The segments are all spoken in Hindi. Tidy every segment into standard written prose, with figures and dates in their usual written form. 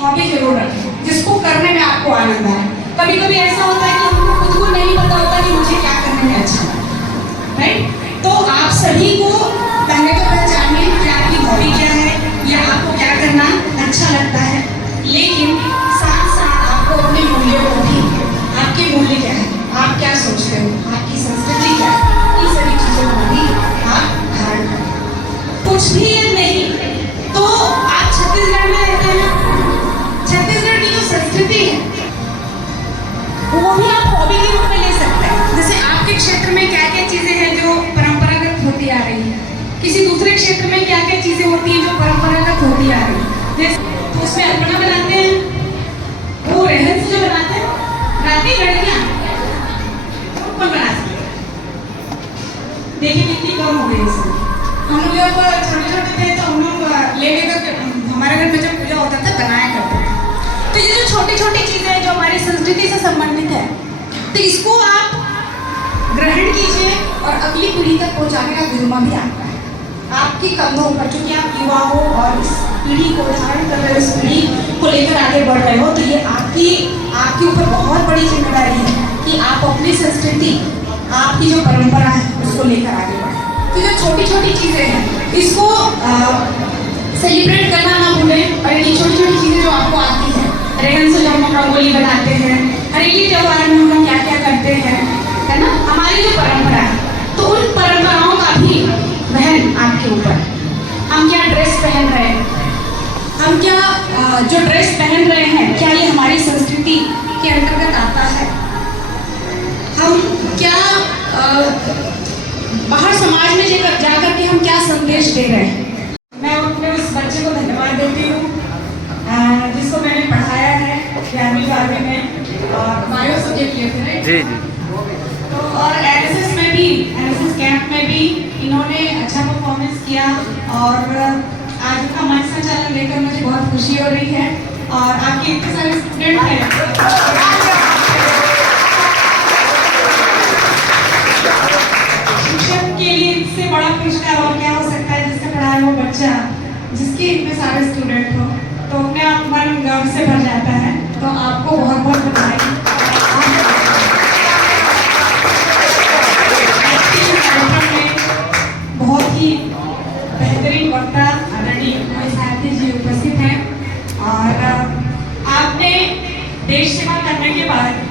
हॉबी जरूर रखें जिसको करने में आपको आनंद आए। कभी कभी ऐसा होता है कि हमको खुद को नहीं पता होता कि मुझे क्या करने में अच्छा है, राइट? तो आप सभी को पहले तो पहचानिए कि आपकी हॉबी क्या है या आपको क्या करना अच्छा लगता है, लेकिन साथ साथ आपको अपने मूल्यों को भी, आपके मूल्य क्या है, आप क्या सोचते हो, आपकी संस्कृति क्या है, इन सभी चीजों को भी आप धारण करें। कुछ भी नहीं तो आप छत्तीसगढ़ में रहते हैं ना, छत्तीसगढ़ की जो संस्कृति है वो भी आप हॉबी के रूप में ले सकते हैं। जैसे आपके क्षेत्र में क्या क्या चीजें हैं जो परंपरागत होती आ रही है, किसी दूसरे क्षेत्र में क्या क्या चीजें होती हैं जो परंपरागत होती आ रही है। जैसे तो उसमें अर्पणा बनाते हैं, वो रहन से जो बनाते हैं, राती लड़कियां कौन बनाती है? देखिए कितनी कम हो गई इसमें। हम लोग जब छोटे छोटे थे तो हम लोग लेके हमारे घर में जब पूजा होता था बनाया करते थे। तो ये जो छोटी छोटी चीजें हैं जो हमारी संस्कृति से संबंधित है, तो इसको आप ग्रहण कीजिए और अगली पीढ़ी तक पहुंचाने का जिम्मा भी आपका है, आपके कंधों पर। क्योंकि आप युवा हो और इस पीढ़ी को धारण कर रहे हो, इस पीढ़ी को लेकर आगे बढ़ रहे हो, तो ये आपके ऊपर बहुत बड़ी जिम्मेदारी है कि आप अपनी संस्कृति, आपकी जो परंपरा है उसको लेकर आगे बढ़ें। तो जो छोटी छोटी चीजें हैं इसको सेलिब्रेट करना ना भूलें। और ये छोटी छोटी चीजें जो आपको आती है, रेहन से जब हम रंगोली बनाते हैं, हरेली त्योहार में हम क्या क्या करते हैं, है ना, हमारी जो परंपरा है, तो उन परंपराओं का भी वहन आपके ऊपर। हम क्या ड्रेस पहन रहे हैं, हम क्या जो ड्रेस पहन रहे हैं, क्या ये हमारी संस्कृति के अंतर्गत आता है? हम क्या बाहर समाज में जाकर के हम क्या संदेश दे रहे हैं? मैं अपने उस बच्चे को धन्यवाद देती हूँ जिसको मैंने पढ़ाया है 11वीं में और बायो सब्जेक्ट लिए थे जी जी। तो और एनएसएस में भी, एनएसएस कैंप में भी इन्होंने अच्छा परफॉर्मेंस किया और आज उनका मंच संचालन देखकर मुझे बहुत खुशी हो रही है। और आपके इतने सारे स्टूडेंट हैं, शिक्षक के लिए इससे बड़ा पुरस्कार और क्या हो सकता है, जिससे पढ़ाया वो बच्चा, जिसके इतने सारे स्टूडेंट हो, तो अपने आप मन गर्व से भर जाता है। तो आपको बहुत बहुत बधाई। बहुत ही बेहतरीन वक्ता आदरणीय सारथी जी उपस्थित हैं और आपने देश सेवा करने के बाद,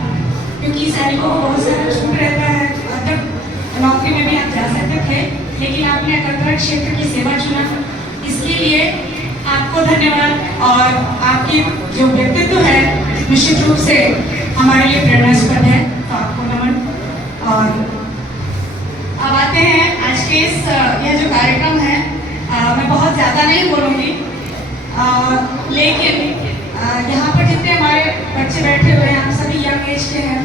क्योंकि सैनिकों को बहुत सारा छूट रहता है, तब नौकरी में भी आप जा सकते थे, लेकिन आपने अकतरा क्षेत्र की सेवा चुना, इसके लिए आपको धन्यवाद। और आपकी जो व्यक्तित्व है निश्चित रूप से हमारे लिए प्रेरणास्पद है, तो आपको नमन। और अब आते हैं आज के इस यह जो कार्यक्रम है, मैं बहुत ज़्यादा नहीं बोलूँगी, लेकिन यहाँ पर जितने हमारे बच्चे बैठे हुए हैं, हम सभी यंग एज के हैं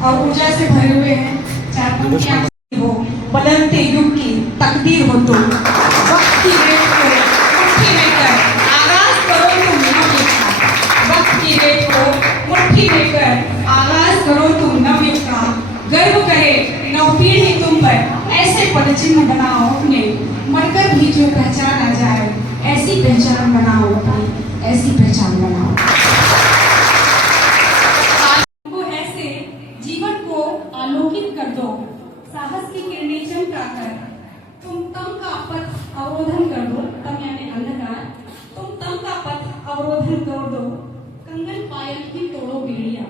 और ऊर्जा से भरे हुए हैं। चार पंक्तियाँ हो, बदलते युग की तकदीर हो, तो वक्त की रेत को मुट्ठी में कर आगाज करो तुम नव युग का, वक्त की रेत को मुट्ठी में कर आगाज करो तुम नव युग का, गर्व करे नव पीढ़ी तुम पर, ऐसे पद चिन्ह बनाओ अपने, मरकर भी जो पहचान आ जाए, ऐसी पहचान बनाओ अपनी, ऐसी पहचान बनाओ। ऐसे जीवन को आलोकित कर दो, साहस की किरणें चमकाकर, तुम तम का पथ अवरोधन कर दो, तम यानी अंधकार, तुम तम का पथ अवरोधन कर दो, कंगन पायल की तोड़ो बेड़ियां,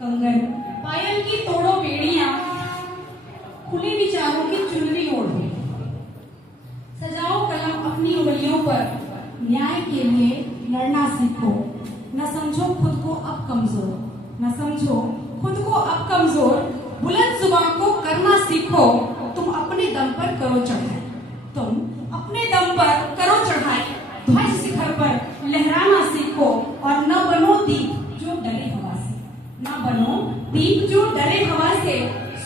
कंगन पायल की तोड़ो बेड़ियां, खुले विचारों की चुनरी ओढ़ो, सजाओ कलम अपनी उंगलियों पर, न्याय के लिए लड़ना सीखो, न समझो खुद को अब कमजोर, न समझो खुद को अब कमजोर, बुलंद जुबान को करना सीखो, तुम अपने दम पर करो चढ़ाई, तुम अपने दम पर करो चढ़ाई, ध्वज शिखर पर लहराना सीखो, और न बनो दीप जो डरे हवा से, न बनो दीप जो डरे हवा से,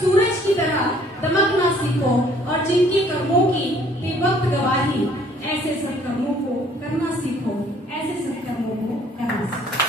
सूरज की तरह दमकना सीखो, और जिनके कर्मों की बेवक्त गवाही, ऐसे सत्कर्मों को करना सीखो, ऐसे सत्कर्मों को करना सीखो।